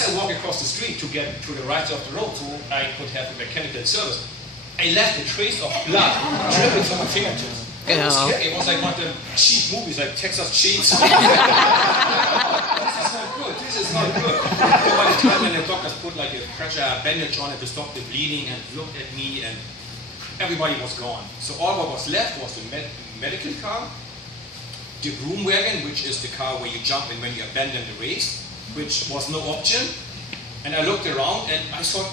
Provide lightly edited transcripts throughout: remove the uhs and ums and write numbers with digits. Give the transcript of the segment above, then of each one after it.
as I walk across the street to get to the right of the road so I could have a mechanical service, I left a trace of blood dripping from my fingertips. It was scary. It was like one of the cheap movies, like Texas Cheats. This is not good. This is not good. So by the time when the doctors put like a pressure bandage on it to stop the bleeding and looked at me, and everybody was gone. So all what was left was the medical car, the broom wagon, which is the car where you jump in when you abandon the race, which was no option. And I looked around and I thought,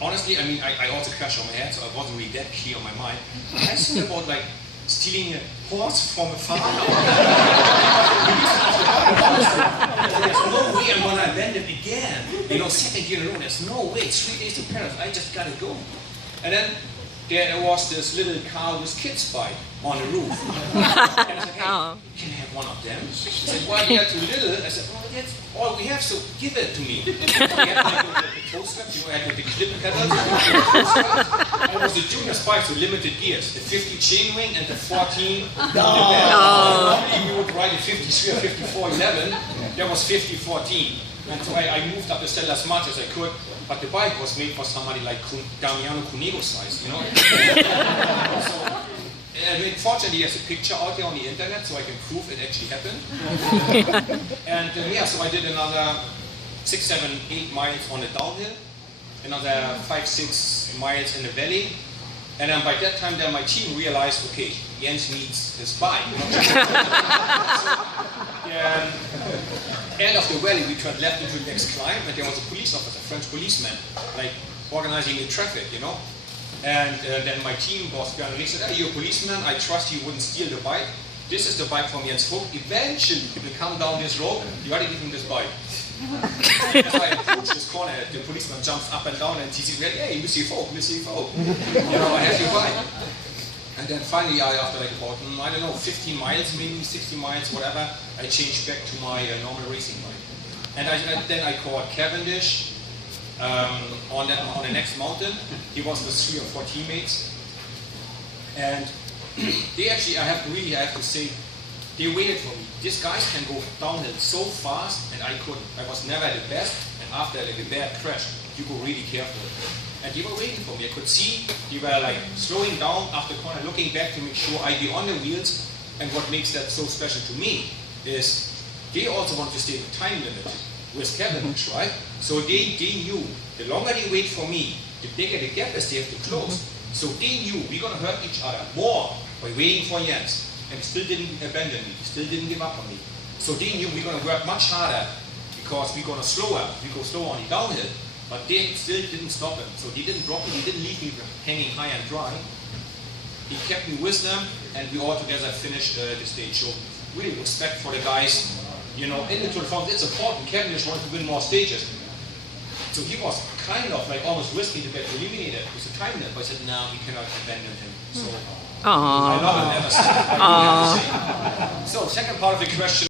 honestly, I mean, I also crashed on my head, so I wasn't really that clear on my mind. I thought about like stealing a horse from a farm. There's no way I'm gonna abandon again. You know, second year in a row, there's no way. 3 days to Paris, I just gotta go. And then there was this little car with kids bike on the roof. And I said, hey, can I have one of them? He said, why are you too little? I said, well, that's all we have, so give it to me. We had like the toe straps, you had the clip pedals. And it was the junior spike, so limited gears. The 50 chain ring and the 14 Normally we would ride a 53 or 54 11. There was 50 14. And so I moved up the saddle as much as I could, but the bike was made for somebody like Damiano Cunego size, you know? So, I mean, fortunately, there's a picture out there on the internet, so I can prove it actually happened. And yeah, so I did another 6, 7, 8 miles on the downhill, another 5, 6 miles in the valley. And then by that time, then my team realized, okay, Jens needs his bike. End of the valley, we turned left into the next climb, and there was a police officer, a French policeman, like organizing the traffic, you know. And then my team was going to said, hey, you're a policeman, I trust you wouldn't steal the bike. This is the bike from Jens Voigt. Eventually, you will come down this road, you gotta give him this bike. As I approach this corner, the policeman jumps up and down and he says, hey, Monsieur Voigt, Monsieur Voigt, you know, I have your bike. And then finally, after like about, I don't know, 15 miles, maybe 60 miles, whatever, I changed back to my normal racing bike. And then I called Cavendish on the next mountain. He was with 3 or 4 teammates. And they actually, I have to say, they waited for me. These guys can go downhill so fast, and I couldn't. I was never at the best, and after like a bad crash, you go really careful. And they were waiting for me. I could see they were like slowing down after the corner, looking back to make sure I'd be on the wheels. And what makes that so special to me is they also want to stay with time limit with Cavendish, right? So they knew the longer they wait for me, the bigger the gap is they have to close. So they knew we're going to hurt each other more by waiting for Jens. And still didn't abandon me, still didn't give up on me. So they knew we're going to work much harder because we're going to go slower on the downhill. But they still didn't stop him. So they didn't drop me, they didn't leave me hanging high and dry. He kept me with them, and we all together finished the stage. So really respect for the guys. You know, in the Tour de France, it's important. Cavendish wanted to win more stages. So he was kind of like almost risking to get eliminated with the time limit. But I said, no, we cannot abandon him. So I love him ever since. So second part of the question.